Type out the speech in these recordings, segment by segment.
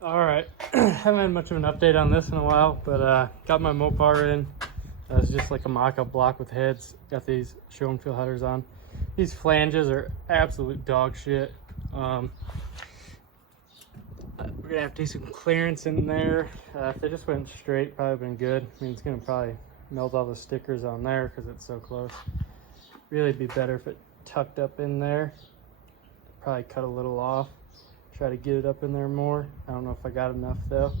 All right, haven't had much of an update on this in a while, but got my Mopar in. It's just like a mock-up block with heads. Got these show and feel headers on. These flanges are absolute dog shit. We're gonna have to do some clearance in there. If they just went straight, probably been good. I mean, it's gonna probably melt all the stickers on there because it's so close. Really be better if it tucked up in there. Probably cut a little off. Try to get it up in there more. I don't know if I got enough though.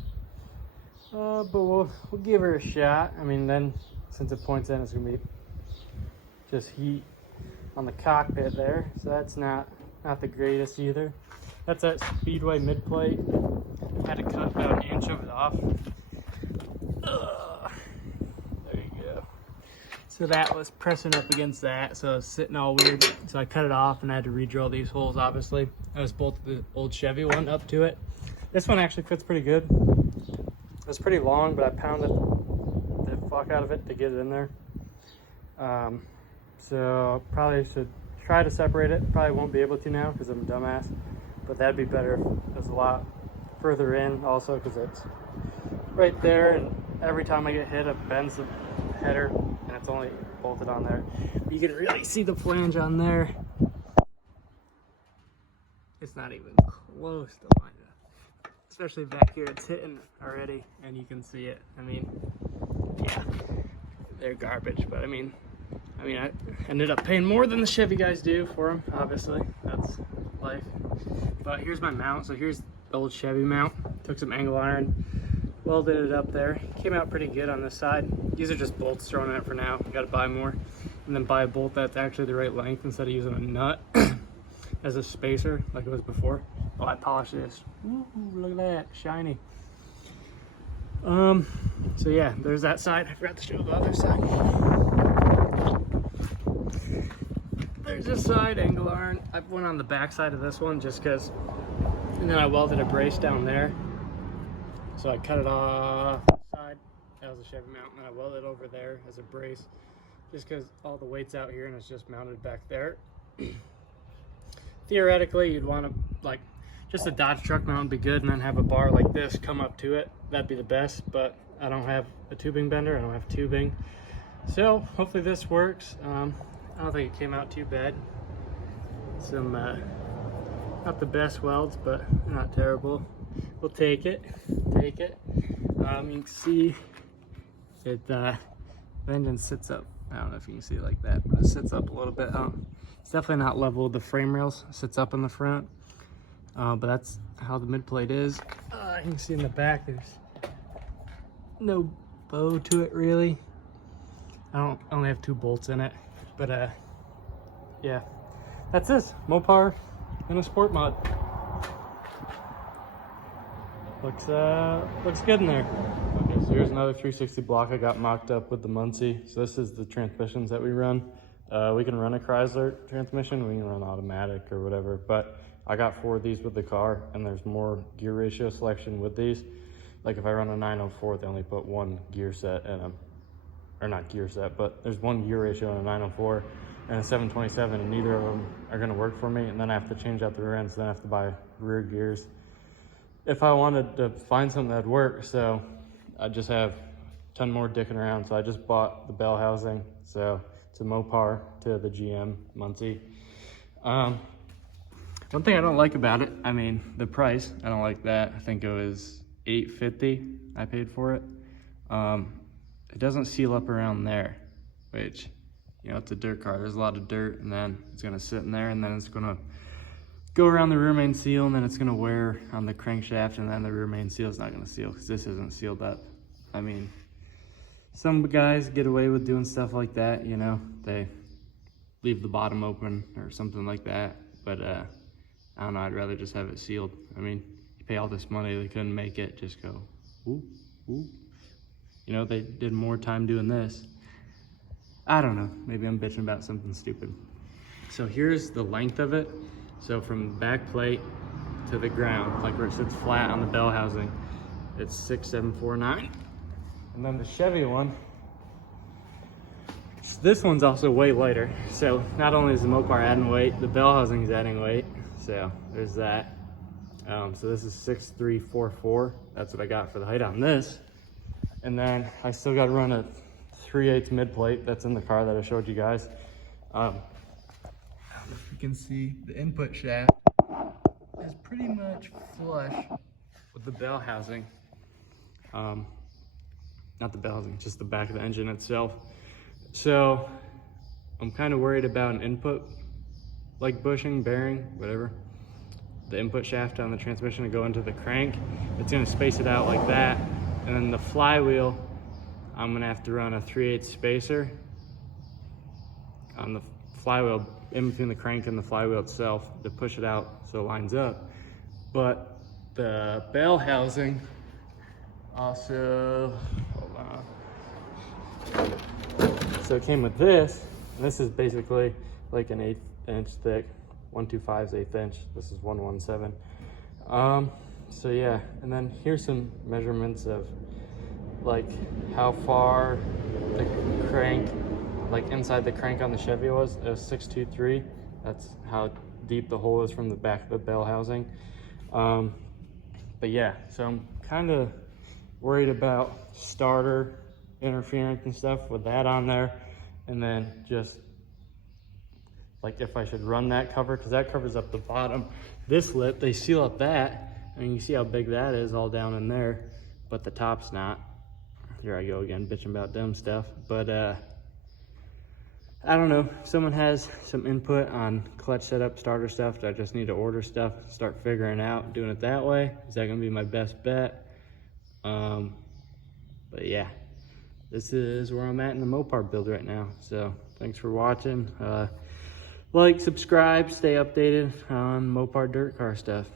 But we'll give her a shot. I mean, then since it points in, it's gonna be just heat on the cockpit there, so that's not the greatest either. That's that Speedway mid plate. Had to cut about an inch of it off. There you go. So that was pressing up against that, so it was sitting all weird. So I cut it off and I had to re-drill these holes, obviously. I was bolted the old Chevy one up to it. This one actually fits pretty good. It's pretty long, but I pounded the fuck out of it to get it in there. So probably should try to separate it. Probably won't be able to now because I'm a dumbass. But that'd be better if it was a lot further in also, because it's right there, and every time I get hit, it bends the header, and it's only bolted on there. You can really see the flange on there. It's not even close to line up. Especially back here, it's hitting already, and you can see it. I mean, yeah, they're garbage, but I mean, I ended up paying more than the Chevy guys do for them, obviously. That's life. But here's my mount. So here's the old Chevy mount. Took some angle iron, welded it up there. Came out pretty good on this side. These are just bolts thrown in it for now. Got to buy more. And then buy a bolt that's actually the right length instead of using a nut as a spacer like it was before. Oh, I polished this. Ooh, look at that, shiny. So yeah, there's that side. I forgot to show the other side. There's this side, angle iron. I went on the back side of this one just because, and then I welded a brace down there. So I cut it off the side. That was a Chevy mount, and then I welded it over there as a brace just because all the weight's out here and it's just mounted back there. Theoretically, you'd want to, like, just a Dodge truck mount would be good, and then have a bar like this come up to it. That'd be the best, but I don't have a tubing bender. I don't have tubing. So hopefully this works. I don't think it came out too bad. Some, not the best welds, but not terrible. We'll take it, You can see it, the engine sits up. I don't know if you can see it like that, but it sits up a little bit. It's definitely not level with the frame rails. It sits up in the front, but that's how the mid plate is. You can see in the back, there's no bow to it really. I only have 2 bolts in it, but yeah, that's this Mopar in a sport mod. Looks good in there. Okay, so here's another 360 block I got mocked up with the Muncie. So this is the transmissions that we run. We can run a Chrysler transmission, we can run automatic or whatever, but I got 4 of these with the car, and there's more gear ratio selection with these. Like if I run a 904, they only put 1 gear set in them. Or not gear set, but there's 1 gear ratio in a 904 and a 727, and neither of them are gonna work for me. And then I have to change out the rear ends, then I have to buy rear gears if I wanted to find something that'd work. So I just have a ton more dicking around. So I just bought the bell housing. So it's a Mopar to the GM Muncie. One thing I don't like about it, I mean, the price, I don't like that. I think it was $850 I paid for it. It doesn't seal up around there, which, you know, it's a dirt car. There's a lot of dirt, and then it's gonna sit in there, and then it's gonna go around the rear main seal, and then it's gonna wear on the crankshaft, and then the rear main seal is not gonna seal because this isn't sealed up. I mean, some guys get away with doing stuff like that, you know, they leave the bottom open or something like that, but I don't know, I'd rather just have it sealed. I mean, you pay all this money, they couldn't make it, just go, ooh, ooh. You know, they did more time doing this. I don't know, maybe I'm bitching about something stupid. So here's the length of it. So from the back plate to the ground, like where it sits flat on the bell housing, it's 6,749. And then the Chevy one, this one's also way lighter. So not only is the Mopar adding weight, the bell housing is adding weight. So there's that. So this is 6344. That's what I got for the height on this. And then I still got to run a 3/8 mid plate that's in the car that I showed you guys. I don't know if you can see the input shaft is pretty much flush with the bell housing. Not the bell housing, just the back of the engine itself. So I'm kind of worried about an input, like bushing, bearing, whatever. The input shaft on the transmission to go into the crank. It's gonna space it out like that. And then the flywheel, I'm gonna have to run a 3/8 spacer on the flywheel in between the crank and the flywheel itself to push it out so it lines up. But the bell housing also, hold on. So it came with this, and this is basically like an 1/8 thick. 125 is 1/8 inch. This is 117. So yeah, and then here's some measurements of like how far the crank, like inside the crank on the Chevy was. It was 623. That's how deep the hole is from the back of the bell housing. But yeah, so I'm kind of worried about starter interference and stuff with that on there, and then just like if I should run that cover, because that covers up the bottom. This lip, they seal up that, and you see how big that is all down in there, but the top's not. Here I go again, bitching about dumb stuff. But I don't know, if someone has some input on clutch setup, starter stuff, I just need to order stuff, start figuring out doing it that way. Is that gonna be my best bet? But yeah, this is where I'm at in the Mopar build right now. So thanks for watching. Like, subscribe, stay updated on Mopar dirt car stuff.